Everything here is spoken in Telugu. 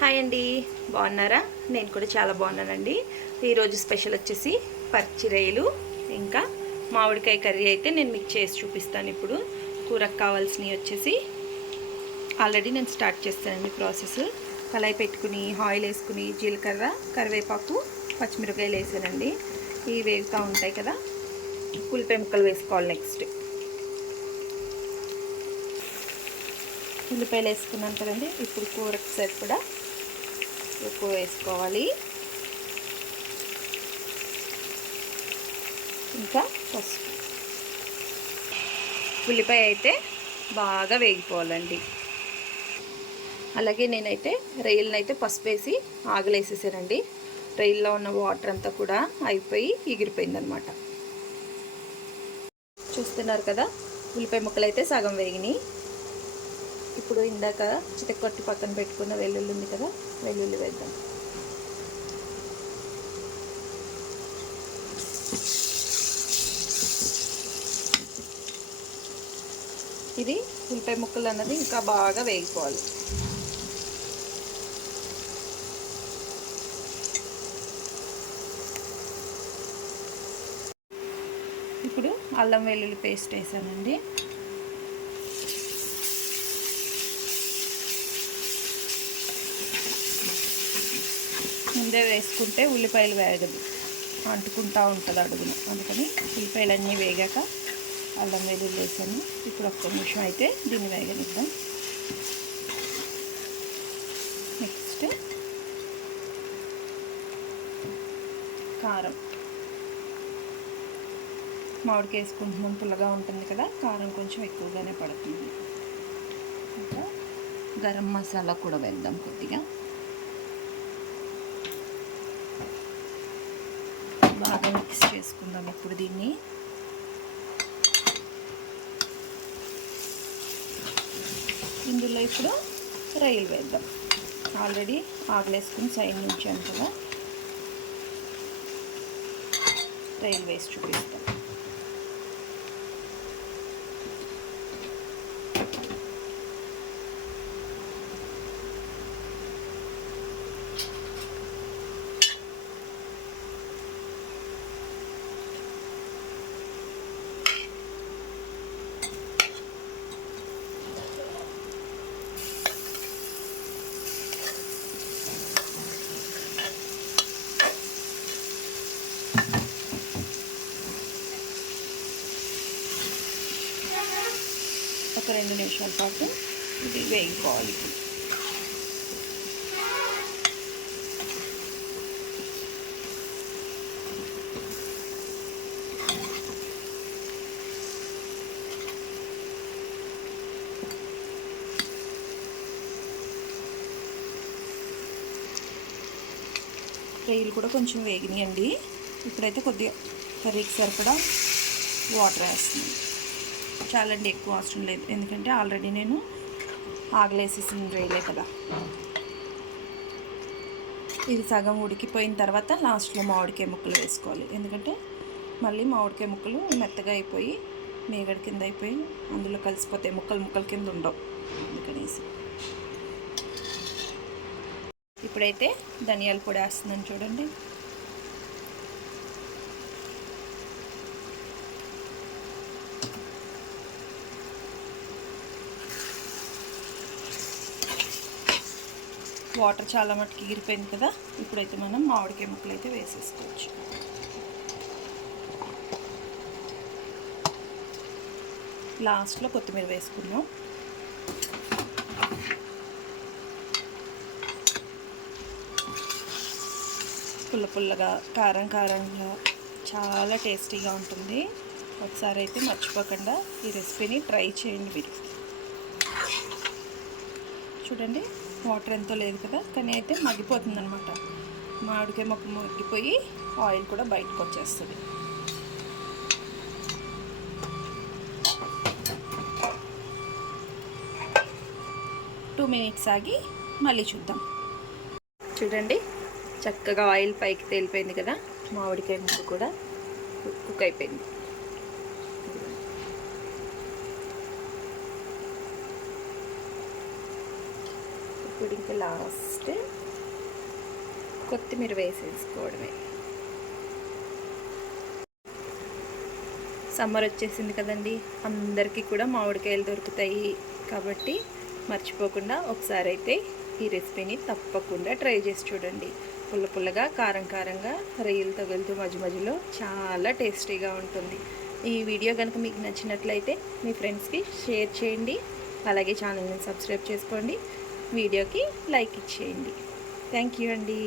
హాయ్ అండి, బాగున్నారా? నేను కూడా చాలా బాగున్నానండి. ఈరోజు స్పెషల్ వచ్చేసి పచ్చి రొయ్యలు ఇంకా మామిడికాయ కర్రీ అయితే నేను మీకు చేసి చూపిస్తాను. ఇప్పుడు కూరకు కావాల్సినవి వచ్చేసి ఆల్రెడీ నేను స్టార్ట్ చేస్తానండి ప్రాసెస్. కళాయి పెట్టుకుని ఆయిల్ వేసుకుని జీలకర్ర, కరివేపాకు, పచ్చిమిరపకాయలు వేసానండి. ఇవి వేగుతూ ఉంటాయి కదా, ఉల్లిపాయ ముక్కలు వేసుకోవాలి. నెక్స్ట్ ఉల్లిపాయలు వేసుకున్నాను కదండి. ఇప్పుడు కూరకు సరిపడా ఉప్పు వేసుకోవాలి, ఇంకా పసుపు. ఉల్లిపాయ అయితే బాగా వేగిపోవాలండి. అలాగే నేనైతే రొయ్యలను అయితే పసుపు వేసి ఆగలేసేసానండి. రొయ్యల్లో ఉన్న వాటర్ అంతా కూడా అయిపోయి ఎగిరిపోయిందనమాట. చూస్తున్నారు కదా, ఉల్లిపాయ ముక్కలు అయితే సగం వేగినాయి. ఇప్పుడు ఇందాక చితకొట్టి పక్కన పెట్టుకున్న వెల్లుల్లి ఉంది కదా, వెల్లుల్లి వేద్దాం. ఇది ఉల్లిపాయ ముక్కలు అన్నది ఇంకా బాగా వేగిపోవాలి. ఇప్పుడు అల్లం వెల్లుల్లి పేస్ట్ వేసానండి. ముందే వేసుకుంటే ఉల్లిపాయలు వేగదు, అంటుకుంటూ ఉంటుంది అడుగున. అందుకని ఉల్లిపాయలు అన్నీ వేగాక అల్లం వెల్లుల్లి వేసాను. ఇప్పుడు ఒక్క నిమిషం అయితే దీన్ని వేగనిద్దాం. నెక్స్ట్ కారం. మామిడికి వేసుకుంటున్నాం, పుల్లగా ఉంటుంది కదా, కారం కొంచెం ఎక్కువగానే పడుతుంది. ఇంకా గరం మసాలా కూడా వేద్దాం కొద్దిగా. బాగా మిక్స్ చేసుకుందాం ఇప్పుడు దీన్ని. ఇందులో ఇప్పుడు రొయ్యలు వేద్దాం. ఆల్రెడీ ఆగలేసుకుని సైడ్ నుంచి అంతగా రొయ్యలు వేసి చూపిస్తాం. ఒక 2 నిమిషాల పాటు ఇది వేగిపోవాలి. రొయ్యలు కూడా కొంచెం వేగినాయండి. ఇప్పుడైతే కొద్దిగా కర్రీకి సరిపడా వాటర్ వేస్తున్నాను. చాలండి, ఎక్కువ అవసరం లేదు, ఎందుకంటే ఆల్రెడీ నేను ఆగలేసేసిన రొయ్యలే కదా. ఇది సగం ఉడికిపోయిన తర్వాత లాస్ట్లో మామిడికాయ ముక్కలు వేసుకోవాలి. ఎందుకంటే మళ్ళీ మామిడికాయ ముక్కలు మెత్తగా అయిపోయి మేగడ కింద అయిపోయి అందులో కలిసిపోతాయి, ముక్కల కింద ఉండవు. అందుకనేసి ఇప్పుడైతే ధనియాల పొడి వేస్తుందని చూడండి. వాటర్ చాలా మట్టుకు ఎగిరిపోయింది కదా. ఇప్పుడైతే మనం మామిడికాయ ముక్కలు అయితే వేసేసుకోవచ్చు. లాస్ట్లో కొత్తిమీర వేసుకుందాం. పుల్లగా కారంగా చాలా టేస్టీగా ఉంటుంది. ఒకసారి అయితే మర్చిపోకుండా ఈ రెసిపీని ట్రై చేయండి మీరు. చూడండి, వాటర్ ఎంతో లేదు కదా, కానీ అయితే మగ్గిపోతుంది అనమాట. మామిడికాయ ముక్క మగ్గిపోయి ఆయిల్ కూడా బయటకు వచ్చేస్తుంది. టూ మినిట్స్ ఆగి మళ్ళీ చూద్దాం. చూడండి, చక్కగా ఆయిల్ పైకి తేలిపోయింది కదా, మామిడికాయ ముక్క కూడా కుక్ అయిపోయింది. ఇప్పుడు ఇంకా లాస్ట్ కొత్తిమీర వేసేసుకోవడమే. సమ్మర్ వచ్చేసింది కదండి, అందరికీ కూడా మామిడికాయలు దొరుకుతాయి కాబట్టి మర్చిపోకుండా ఒకసారి అయితే ఈ రెసిపీని తప్పకుండా ట్రై చేసి చూడండి. పుల్ల పుల్లగా కారం కారంగా రొయ్యలు తగులుతూ మధ్య మధ్యలో చాలా టేస్టీగా ఉంటుంది. ఈ వీడియో కనుక మీకు నచ్చినట్లయితే మీ ఫ్రెండ్స్కి షేర్ చేయండి, అలాగే ఛానల్ని సబ్స్క్రైబ్ చేసుకోండి, వీడియోకి లైక్ ఇచ్చేయండి. థ్యాంక్ యూ అండి.